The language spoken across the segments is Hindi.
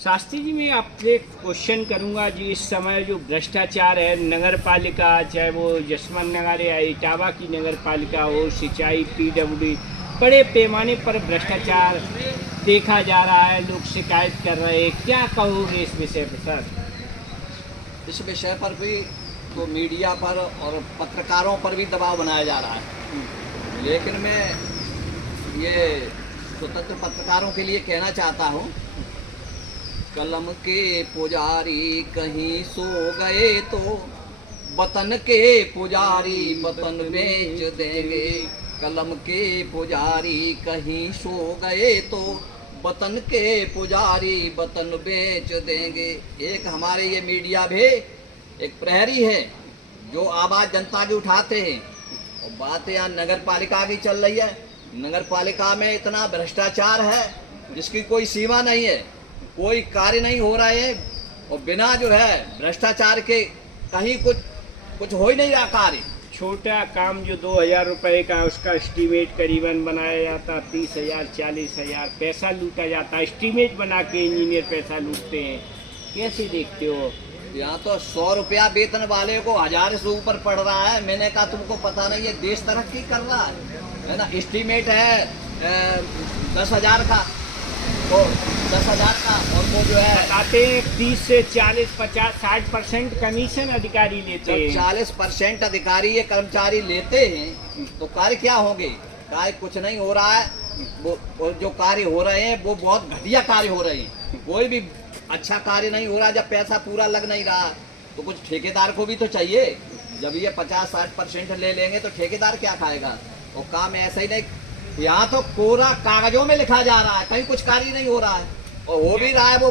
शास्त्री जी, मैं आपसे क्वेश्चन करूंगा जी। इस समय जो भ्रष्टाचार है, नगर पालिका, चाहे वो जसवंत नगर या इटावा की नगर पालिका हो, सिंचाई, पीडब्ल्यूडी, बड़े पैमाने पर भ्रष्टाचार देखा जा रहा है, लोग शिकायत कर रहे हैं। क्या कहोगे इस विषय पर सर? इस विषय पर भी तो मीडिया पर और पत्रकारों पर भी दबाव बनाया जा रहा है, लेकिन मैं ये स्वतंत्र पत्रकारों के लिए कहना चाहता हूँ, कलम के पुजारी कहीं सो गए तो वतन के पुजारी वतन बेच देंगे। कलम के पुजारी कहीं सो गए तो वतन के पुजारी वतन बेच देंगे। एक हमारे ये मीडिया भी एक प्रहरी है जो आवाज़ जनता की उठाते हैं। और बात यहाँ नगर पालिका की चल रही है। नगर पालिका में इतना भ्रष्टाचार है जिसकी कोई सीमा नहीं है, कोई कार्य नहीं हो रहा है। और बिना जो है भ्रष्टाचार के कहीं कुछ हो ही नहीं रहा कार्य। छोटा काम जो 2000 रुपये का, उसका एस्टीमेट करीबन बनाया जाता, 30,000 40,000 पैसा लूटा जाता। एस्टीमेट बना के इंजीनियर पैसा लूटते हैं। कैसे देखते हो? यहाँ तो 100 रुपया वेतन वाले को 1000 से ऊपर पड़ रहा है। मैंने कहा तुमको पता नहीं है, देश तरक्की कर रहा है ना। एस्टीमेट है 10,000 का, तो 10,000 का, और वो जो है बताते हैं 30 से 40 50 60% कमीशन अधिकारी लेते हैं। 40% अधिकारी ये कर्मचारी लेते हैं तो कार्य क्या होंगे? कार्य कुछ नहीं हो रहा है। वो जो कार्य हो रहे हैं वो बहुत घटिया कार्य हो रहे हैं। कोई भी अच्छा कार्य नहीं हो रहा। जब पैसा पूरा लग नहीं रहा तो कुछ ठेकेदार को भी तो चाहिए। जब ये 50-60% ले लेंगे तो ठेकेदार क्या खाएगा? और काम ऐसा ही नहीं, यहाँ तो कोरा कागजों में लिखा जा रहा है, कहीं कुछ कार्य नहीं हो रहा है। और हो भी रहा है वो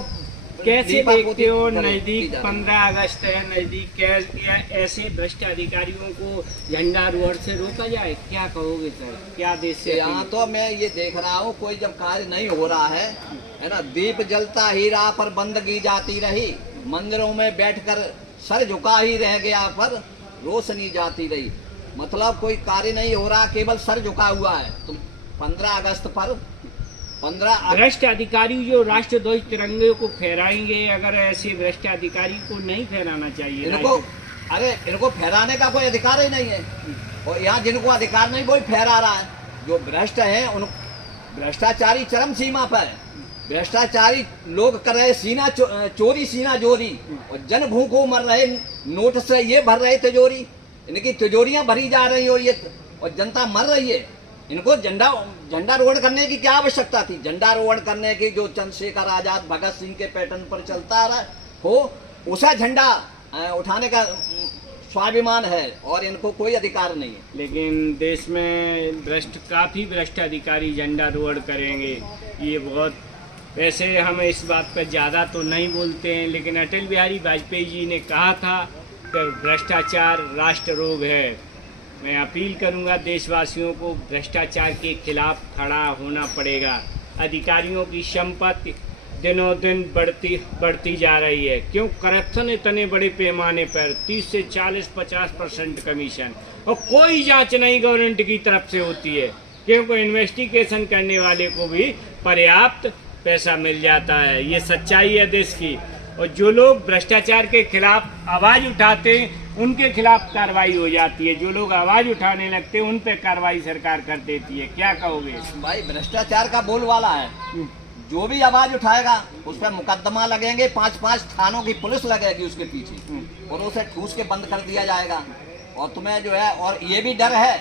कैसे देखते हो? नजदीक 15 अगस्त है, नजदीक क्या ऐसे भ्रष्ट अधिकारियों को झंडा रोड से रोका जाए? क्या कहोगे सर? क्या देश से? यहाँ तो मैं ये देख रहा हूँ, कोई जब कार्य नहीं हो रहा है ना, दीप जलता ही रहा पर बंदगी जाती रही। मंदिरों में बैठकर सर झुका ही रह गया पर रोशनी जाती रही। मतलब कोई कार्य नहीं हो रहा, केवल सर झुका हुआ है। तुम 15 अगस्त पर भ्रष्ट अधिकारी जो राष्ट्रध्वज तिरंगे को फहराएंगे, अगर ऐसे भ्रष्ट अधिकारी को नहीं फहराना चाहिए इनको फहराने का कोई अधिकार ही नहीं है। और यहाँ जिनको अधिकार नहीं वही फहरा रहा है। जो भ्रष्ट है उन भ्रष्टाचारी चरम सीमा पर है। भ्रष्टाचारी लोग कर रहे सीना चोरी, सीना जोरी, और जन भूखों मर रहे। नोट से ये भर रहे तिजोरी, इनकी तिजोरियां भरी जा रही और जनता मर रही है। इनको झंडा रोहण करने की क्या आवश्यकता थी? झंडा रोहण करने की जो चंद्रशेखर आजाद, भगत सिंह के पैटर्न पर चलता रहा हो, उसा झंडा उठाने का स्वाभिमान है और इनको कोई अधिकार नहीं है। लेकिन देश में काफ़ी भ्रष्ट अधिकारी झंडा रोहण करेंगे, ये बहुत। वैसे हम इस बात पर ज़्यादा तो नहीं बोलते हैं, लेकिन अटल बिहारी वाजपेयी जी ने कहा था कि भ्रष्टाचार राष्ट्र रोग है। मैं अपील करूंगा देशवासियों को, भ्रष्टाचार के खिलाफ खड़ा होना पड़ेगा। अधिकारियों की संपत्ति दिनों दिन बढ़ती जा रही है। क्यों? करप्शन इतने बड़े पैमाने पर, 30 से 40-50% कमीशन, और कोई जांच नहीं गवर्नमेंट की तरफ से होती है। क्योंकि इन्वेस्टिगेशन करने वाले को भी पर्याप्त पैसा मिल जाता है। ये सच्चाई है देश की। और जो लोग भ्रष्टाचार के खिलाफ आवाज़ उठाते हैं उनके खिलाफ कार्रवाई हो जाती है। जो लोग आवाज़ उठाने लगते हैं उन पे कार्रवाई सरकार कर देती है। क्या कहोगे? भाई भ्रष्टाचार का बोलबाला है। जो भी आवाज़ उठाएगा उस पर मुकदमा लगेंगे, 5-5 थानों की पुलिस लगेगी उसके पीछे, और उसे ठूस के बंद कर दिया जाएगा। और तुम्हें जो है, और ये भी डर है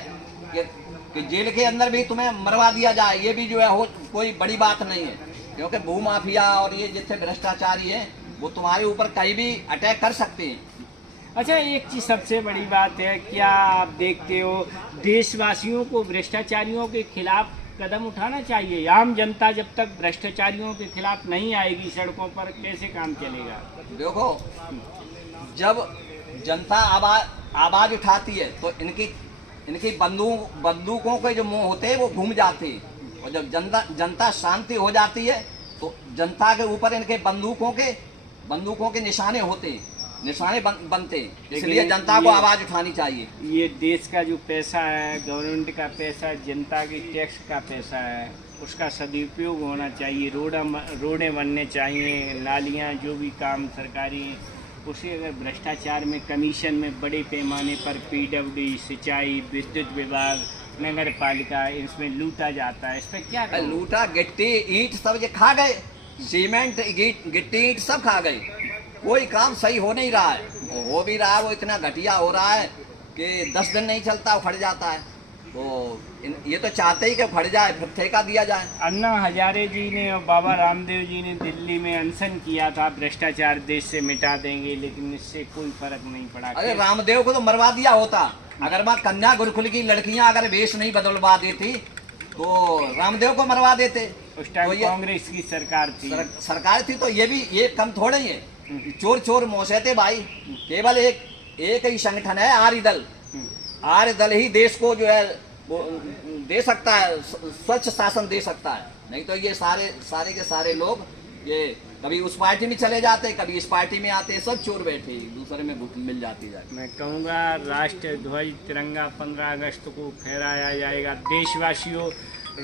कि जेल के अंदर भी तुम्हें मरवा दिया जाए। ये भी जो है कोई बड़ी बात नहीं है, क्योंकि भूमाफिया और ये जितने भ्रष्टाचारी हैं वो तुम्हारे ऊपर कहीं भी अटैक कर सकते हैं। अच्छा, एक चीज़ सबसे बड़ी बात है, क्या आप देखते हो देशवासियों को भ्रष्टाचारियों के खिलाफ कदम उठाना चाहिए? आम जनता जब तक भ्रष्टाचारियों के खिलाफ नहीं आएगी सड़कों पर, कैसे काम चलेगा? देखो, जब जनता आवाज उठाती है तो इनकी बंदूकों के जो मुंह होते हैं वो घूम जाते हैं। और जब जनता शांति हो जाती है तो जनता के ऊपर इनके बंदूकों के निशाने होते हैं, निशाने बनते हैं। इसलिए जनता को आवाज उठानी चाहिए। ये देश का जो पैसा है, गवर्नमेंट का पैसा, जनता की टैक्स का पैसा है, उसका सदुपयोग होना चाहिए। रोडें बनने चाहिए, नालियाँ, जो भी काम सरकारी हैं उसे अगर भ्रष्टाचार में, कमीशन में बड़े पैमाने पर PWD, सिंचाई, विद्युत विभाग, नगर पालिका, इसमें लूटा जाता है, इस पर क्या कहोगे? लूटा, गिट्टी ईंट सब ये खा गए, सीमेंट गिट्टी ईंट सब खा गए। कोई काम सही हो नहीं रहा है, हो भी रहा है वो इतना घटिया हो रहा है कि 10 दिन नहीं चलता, उखड़ जाता है। तो ये तो चाहते ही कि उखड़ जाए, फिर ठेका दिया जाए। अन्ना हजारे जी ने और बाबा रामदेव जी ने दिल्ली में अनशन किया था, भ्रष्टाचार देश से मिटा देंगे, लेकिन इससे कोई फर्क नहीं पड़ा। अरे रामदेव को तो मरवा दिया होता, अगर वहाँ कन्या गुरुकुल की लड़कियां अगर वेश नहीं बदलवा देती तो रामदेव को मरवा देते। उस टाइम तो कांग्रेस की सरकार थी। सरकार थी तो ये कम थोड़े ही है। चोर चोर मोसे थे भाई, केवल एक ही संगठन है, आर्य दल। आर्य दल ही देश को जो है वो दे सकता है, स्वच्छ शासन दे सकता है। नहीं तो ये सारे के सारे लोग ये कभी उस पार्टी में चले जाते, कभी इस पार्टी में आते, सब चोर बैठे, दूसरे में मिल जाती जाए। मैं कहूँगा राष्ट्र ध्वज तिरंगा 15 अगस्त को फहराया जाएगा। देशवासियों,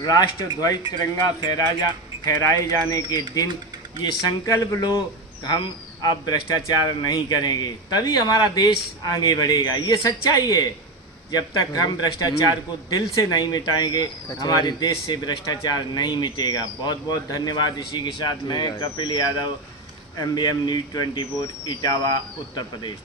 राष्ट्र ध्वज तिरंगा फहराए जाने के दिन ये संकल्प लो, हम अब भ्रष्टाचार नहीं करेंगे, तभी हमारा देश आगे बढ़ेगा। ये सच्चाई है। जब तक हम भ्रष्टाचार को दिल से नहीं मिटाएंगे, हमारे देश से भ्रष्टाचार नहीं मिटेगा। बहुत बहुत धन्यवाद। इसी के साथ मैं कपिल यादव, MBM न्यूज़ 24, इटावा, उत्तर प्रदेश।